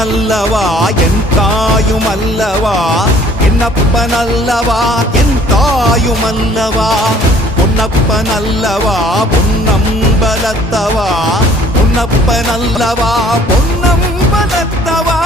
நல்லவா என் தாயும் அல்லவா, என்னப்ப நல்லவா என் தாயும் அல்லவா, பொன்னப்ப நல்லவா பொன்னம்பலத்தவா, பொன்னப்ப நல்லவா பொன்னம்பலத்தவா.